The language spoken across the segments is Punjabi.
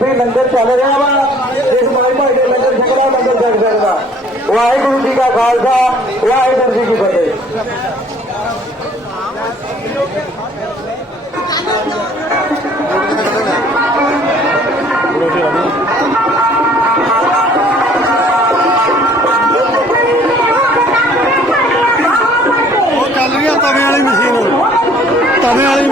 ਵੀ ਲੰਗਰ ਚੱਲ ਰਿਹਾ ਵਾ ਇਸ ਮਾਈ ਭਾਈ ਦੇ ਲੰਗਰ ਛਕਦਾ ਲੰਗਰ ਛਕ ਸਕਦਾ ਵਾਹਿਗੁਰੂ ਜੀ ਦਾ ਖਾਲਸਾ ਵਾਹਿਗੁਰੂ ਜੀ ਕੀ ਫਤਿਹ ਉਹ ਚੱਲ ਰਹੀ ਆ ਤਵੇ ਵਾਲੀ ਮਸ਼ੀਨ ਤਵੇ ਵਾਲੀ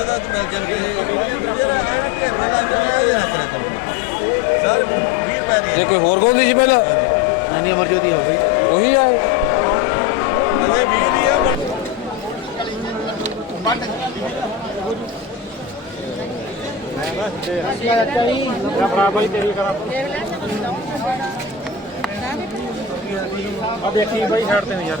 मदद मिल जाती ਹੈ ਜੇ ਕੋਈ ਹੋਰ ਗਾਉਂਦੀ ਸੀ ਪਹਿਲਾਂ ਨਾਨੀ ਅਮਰਜੋਤੀ ਹੋ ਗਈ ਉਹੀ ਆ ਅਜੇ ਵੀ ਨਹੀਂ ਆ ਬੰਦ ਮੈਂ ਬਸ ਤੇ ਅੱਛਾ ਜੀ ਬਰਾਬਰ ਹੀ ਤੇਰੀ ਕਰਾਂ अब देखिए भाई साइड पे यार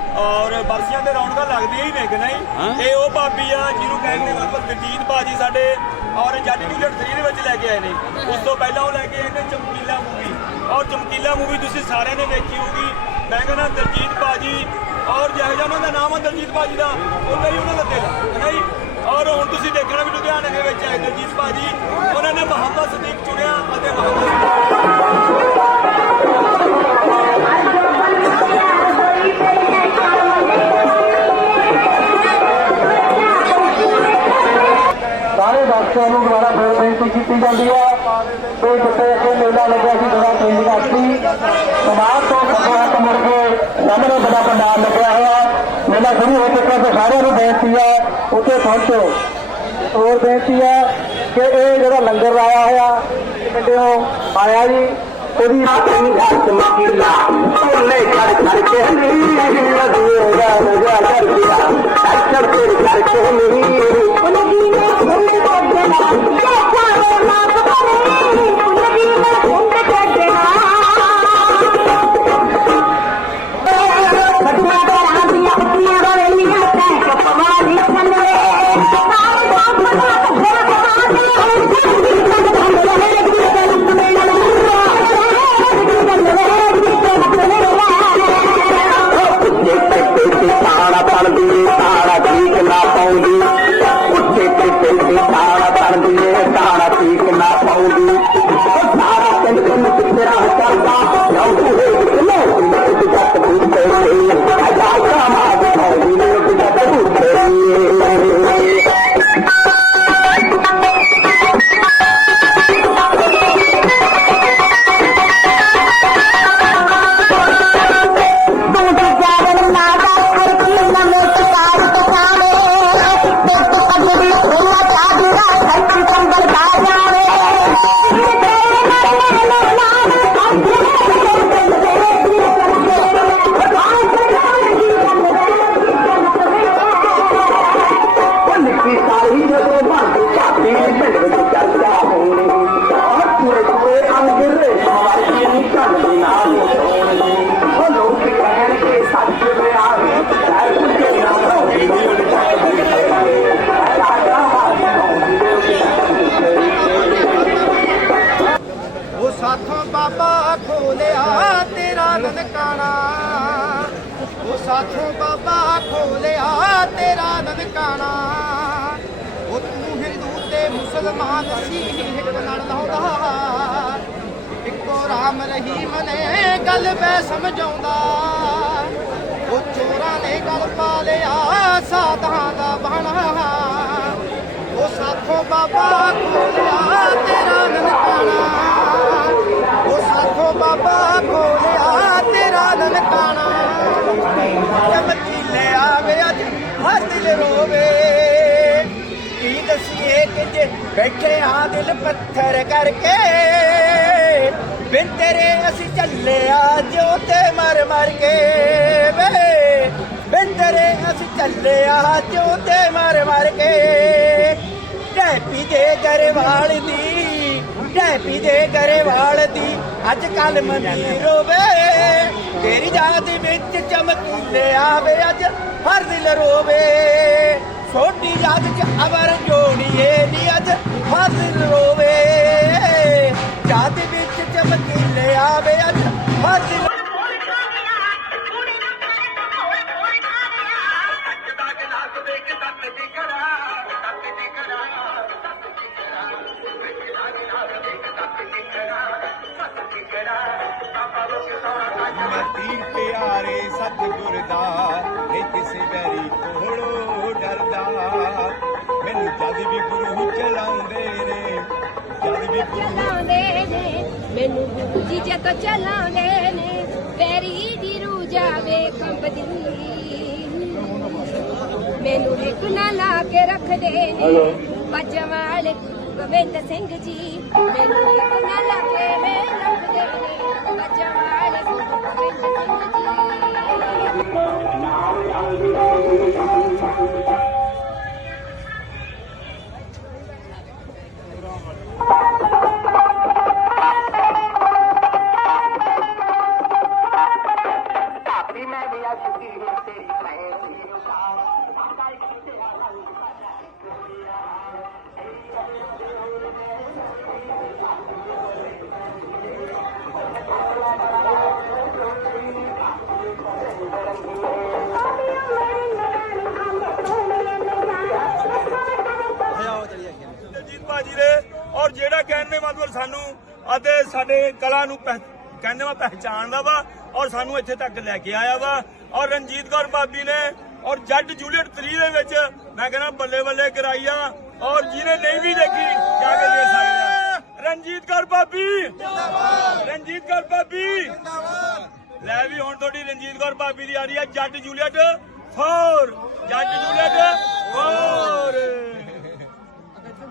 ਔਰ ਬਰਸੀਆਂ ਦੇ ਰੌਣਕਾਂ ਲੱਗਦੀਆਂ ਹੀ ਨੇ ਕਿ ਨਹੀਂ? ਇਹ ਉਹ ਭਾਬੀ ਆ ਜਿਹਨੂੰ ਕਹਿੰਦੇ ਨੇ ਮਤਲਬ ਗਜੀਤ ਬਾਜੀ ਸਾਡੇ ਔਰ ਜੱਟ ਯੂਨਿਟ 3 ਦੇ ਵਿੱਚ ਲੈ ਕੇ ਆਏ ਨੇ। ਉਸ ਤੋਂ ਪਹਿਲਾਂ ਉਹ ਲੈ ਕੇ ਆਏ ਨੇ ਚਮਕੀਲਾ ਮੂਵੀ ਔਰ ਚਮਕੀਲਾ ਮੂਵੀ ਤੁਸੀਂ ਸਾਰਿਆਂ ਨੇ ਵੇਖੀ ਹੋਊਗੀ। ਮੈਂ ਕਹਿੰਦਾ ਦਲਜੀਤ ਬਾਜੀ ਔਰ ਜਿਹੋ ਜਿਹਾ ਉਹਨਾਂ ਦਾ ਨਾਮ ਆ ਦਲਜੀਤ ਬਾਜੀ ਦਾ ਉਹਦਾ ਹੀ ਉਹਨਾਂ ਦਾ ਦਿਲ ਨਹੀਂ ਔਰ ਹੁਣ ਤੁਸੀਂ ਦੇਖਣਾ ਵੀ ਲੁਧਿਆਣੇ ਦੇ ਵਿੱਚ ਹੈ ਦਲਜੀਤ ਬਾਜੀ ਉਹਨਾਂ ਨੇ ਮੁਹੰਮਦ ਸਦੀਕ ਚੁਣਿਆ ਅਤੇ ਮੁਹੰਮਦ ਸਾਰੇ ਨੂੰ ਦੁਬਾਰਾ ਫੇਰ ਬੇਨਤੀ ਕੀਤੀ ਜਾਂਦੀ ਹੈ। ਕਿ ਜਿੱਥੇ ਇਹ ਮੇਲਾ ਲੱਗਿਆ ਸੀ ਦੁਬਾਰਾ ਚੇਂਜ ਕਰਤੀ ਸਮਾਜ ਤੋਂ ਖਤਰਾ ਮੁੜ ਕੇ ਸਾਹਮਣੇ ਬੜਾ ਪੰਡਾਲ ਲੱਗਿਆ ਹੋਇਆ। ਮੇਲਾ ਸ਼ੁਰੂ ਹੋ ਚੁੱਕਾ ਤੇ ਸਾਰਿਆਂ ਨੂੰ ਬੇਨਤੀ ਹੈ, ਉੱਥੇ ਪਹੁੰਚੋ। ਹੋਰ ਬੇਨਤੀ ਹੈ ਕਿ ਇਹ ਜਿਹੜਾ ਲੰਗਰ ਲਾਇਆ ਹੋਇਆ ਪਿੰਡੋਂ ਆਇਆ ਜੀ, ਉਹਦੀ ਆਪਣੀ ਚਮਕੀਲਾ ਉਹਨੇ ਘਰ ਘਰ ਕੇ ਨਹੀਂ ਲੱਗੇਗਾ ਨਜ਼ਰ ਕਰ ਦਿਆ ਅੱਛਾ ਤੇਰੇ ਘਰ ਨਹੀਂ ਉਨਦੀ ਨਨਕਾਣਾ ਉਹ ਸਾਥੋਂ ਬਾਬਾ ਖੋਲਿਆ ਤੇਰਾ ਨਨਕਾਣਾ ਉਹ ਤੂੰ ਹਿੰਦੂ ਤੇ ਮੁਸਲਮਾਨ ਸੀ, ਇੱਕ ਨਾਲ ਲਾਉਂਦਾ। ਇੱਕੋ ਰਾਮ ਰਹੀਮ ਨੇ ਗੱਲ ਮੈਂ ਸਮਝਾਉਂਦਾ। ਉਹ ਚੋਰਾਂ ਨੇ ਗੱਲ ਪਾ ਲਿਆ ਸਾਧਾਂ ਦਾ ਬਣਾ। ਉਹ ਸਾਥੋਂ ਬਾਬਾ ਖੋਲਿਆ ਤੇਰਾ ਨਨਕਾਣਾ ਉਹ ਸਾਥੋਂ ਬਾਬਾ ਖੋਲਿਆ ਤੇਰਾ ਨਨਕਾਣਾ ਚਮਕੀਲੇ ਆਵੇ ਅੱਜ ਹਰ ਦਿਲ ਰੋਵੇ। ਕੀ ਦਸੀਏ ਕਿ ਜੇ ਬੈਠੇ ਆ ਦਿਲ ਪੱਥਰ ਕਰਕੇ, ਬਿਨ ਤੇਰੇ ਅਸੀਂ ਚੱਲੇ ਆ ਜੋ ਤੇ ਮਰ ਮਰ ਕੇ। ਵੇ, ਬਿਨ ਤੇਰੇ ਅਸੀਂ ਚੱਲੇ ਆ ਜੋ ਤੇ ਮਰ ਮਰ ਕੇ। ਢੈਪੀ ਦੇ ਗਰੇਵਾਲ ਦੀ, ਢੈਪੀ ਦੇ ਗਰੇਵਾਲ ਦੀ ਅੱਜ ਕੱਲ ਮੰਦੀ ਰੋਵੇ। ਤੇਰੀ ਯਾਦ ਵਿੱਚ ਚਮਕੀਲੇ ਆਵੇ ਅੱਜ, ਹਰ ਦਿਲ ਰੋਵੇ। ਛੋਟੀ ਯਾਦ ਚ ਅਮਰ ਜੋੜੀਏ ਨੀ ਅੱਜ, ਹਰ ਦਿਲ ਰੋਵੇ। ਯਾਦ ਵਿੱਚ ਚਮਕੀਲੇ ਆਵੇ ਅੱਜ, ਹਰ ਦਿਲ ਡਰਦਾ ਮੈਨੂੰ ਜਦ ਵੀ ਗੁਰੂ ਚਲਾਉਂਦੇ ਨੇ ਜਦ ਵੀ ਗੁਰੂ ਚਲਾਉਂਦੇ ਨੇ ਮੈਨੂੰ ਗੁਰੂ ਜੀ ਜਦੋਂ ਚਲਾਉਂਦੇ ਨੇ ਪੈਰੀ ਦੀ ਰੂ ਜਾਵੇ ਕੰਬਦੀ। ਮੈਨੂੰ ਇੱਕ ਨਾ ਲਾ ਕੇ ਰੱਖਦੇ ਨੇ ਪਜਵਾਲ ਗੋਬਿੰਦ ਸਿੰਘ ਜੀ। ਮੈਨੂੰ ਇੱਕ ਨਾ ਲਾ ਕੇ ਮੈਂ ਰੱਖਦੇ ਨੇ ਪਜਵਾਲ ਗੋਬਿੰਦ ਸਿੰਘ ਜੀ। ਕਹਿਣ ਦੇ ਮਤਲਬ ਸਾਨੂੰ ਅਤੇ ਸਾਡੇ ਕਲਾ ਨੂੰ ਕਹਿੰਦੇ ਵਾ ਪਹਿਚਾਣਦਾ ਵਾ ਔਰ ਸਾਨੂੰ ਇੱਥੇ ਤੱਕ ਲੈ ਕੇ ਆਇਆ ਵਾ ਔਰ ਰਣਜੀਤ ਕੌਰ ਭਾਬੀ ਨੇ ਔਰ ਜੱਟ ਜੂਲੀਅਟ 3 ਦੇ ਵਿੱਚ ਮੈਂ ਕਹਿੰਦਾ ਬੱਲੇ ਬੱਲੇ ਕਰਾਈ ਆ ਔਰ ਜਿਹਨੇ ਨਹੀਂ ਵੀ ਦੇਖੀ ਜਾ ਕੇ ਦੇਖ ਸਕਦੇ ਆ। ਰਣਜੀਤ ਕੌਰ ਭਾਬੀ! ਜਿੰਦਾਬਾਦ! ਰਣਜੀਤ ਕੌਰ ਭਾਬੀ! ਜਿੰਦਾਬਾਦ! ਲੈ ਵੀ ਹੁਣ ਤੁਹਾਡੀ ਰਣਜੀਤ ਕੌਰ ਭਾਬੀ ਦੀ ਆ ਰਹੀ ਆ Jatt Juliet 4 Jatt Juliet 4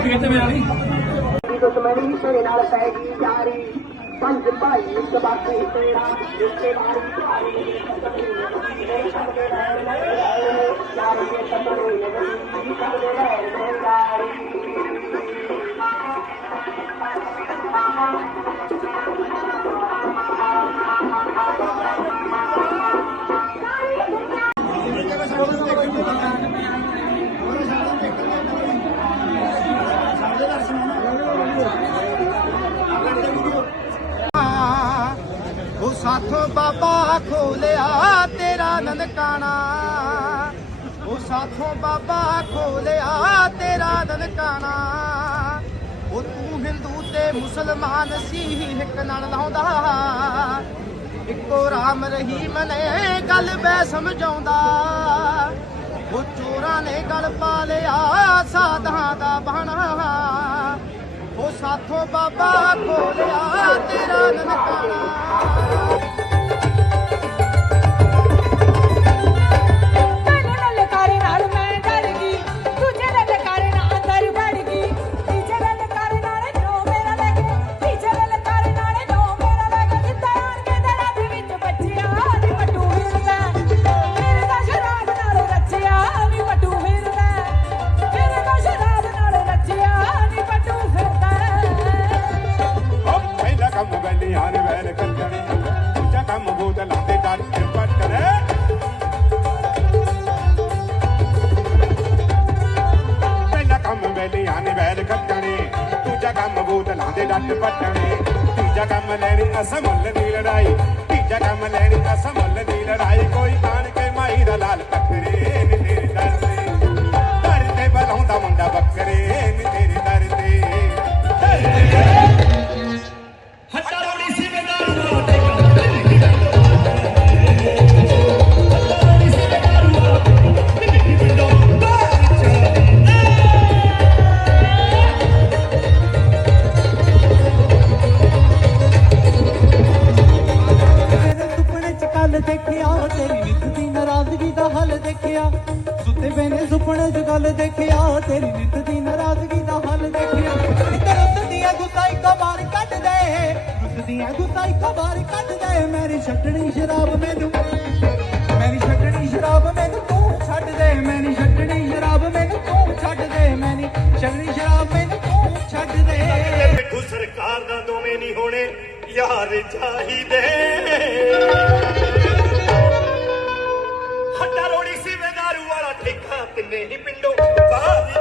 ਦੀ ਦੁਸ਼ਮਣੀ ਤੇਰੇ ਨਾਲ ਪੈ ਗਈ? ਯਾਰੀ ਪੰਜ ਭਾਈ ਸਬਾਕੀ ਤੇਰਾ ਰਿਸ਼ਤੇਦਾਰੀ ਪਿਆਰੀ ਮੇਰੇ ਸਭਦੇ ਰਹਿਣ ਯਾਰੀ ਦੇ ਸਪਨੇ ਨਹੀਂ ਸਭਦੇ ਰਹਿਣ ਦੇ ਯਾਰੀ ਉਹ ਸਾਥੋਂ ਬਾਬਾ ਖੋਲਿਆ ਤੇਰਾ ਨਨਕਾਣਾ। ਉਹ ਸਾਥੋਂ ਬਾਬਾ ਖੋਲਿਆ ਤੇਰਾ ਨਨਕਾਣਾ। ਉਹ ਤੂੰ ਹਿੰਦੂ ਤੇ ਮੁਸਲਮਾਨ ਸੀ, ਇੱਕ ਨਾਲ ਲਾਉਂਦਾ। ਇੱਕੋ ਰਾਮ ਰਹੀਮ ਨੇ ਗੱਲ ਬੈ ਸਮਝਾਉਂਦਾ। ਉਹ ਚੋਰਾਂ ਨੇ ਗੱਲ ਪਾ ਲਿਆ ਸਾਧਾਂ ਦਾ ਬਹਾਨਾ। ਉਹ ਸਾਥੋਂ ਬਾਬਾ ਖੋਲਿਆ ਤੇਰਾ ਨਨਕਾਣਾ। ਬੈਲੀਆਂ ਨੇ ਵੈਲ ਕੱਜਣੇ ਕੰਮ ਬੋਤਲਾਂ ਦੇ। ਡੱਟ ਪੱਟਰੇ ਕੰਮ ਬੈਲੀਆਂ ਨੇ ਵੈਲ ਕੱਜਣੇ ਦੂਜਾ ਕੰਮ ਬੋਤਲਾਂ ਦੇ ਡੱਟ ਪੱਟਣੇ। ਤੀਜਾ ਕੰਮ ਲੈਣੀ ਅਸਮੁੱਲ ਦੀ ਲੜਾਈ, ਤੀਜਾ ਕੰਮ ਲੈਣੀ ਅਸਮੁੱਲ ਦੀ ਲੜਾਈ। ਕੋਈ ਆਣ ਕੇ ਮਾਈ ਦਾ ਲਾਲ ਪੱਕਰੇ ਨੀ ਤੇਰੇ ਦਰ ਤੇ ਦਰ ਤੇ ਬਲਾਉਂਦਾ ਮੁੰਡਾ ਬੱਕਰੇ ਨੀ ਦੋਵੇਂ ਯਾਰ ਚਾਹੀਦੇ। ਹੱਟਾ ਰੋੜੀ ਸੀ ਦਾਰੂ ਵਾਲਾ ਠੇਕਾ ਤਿੰਨੇ ਹੀ ਪਿੰਡੋਂ। ਬਾਹਰ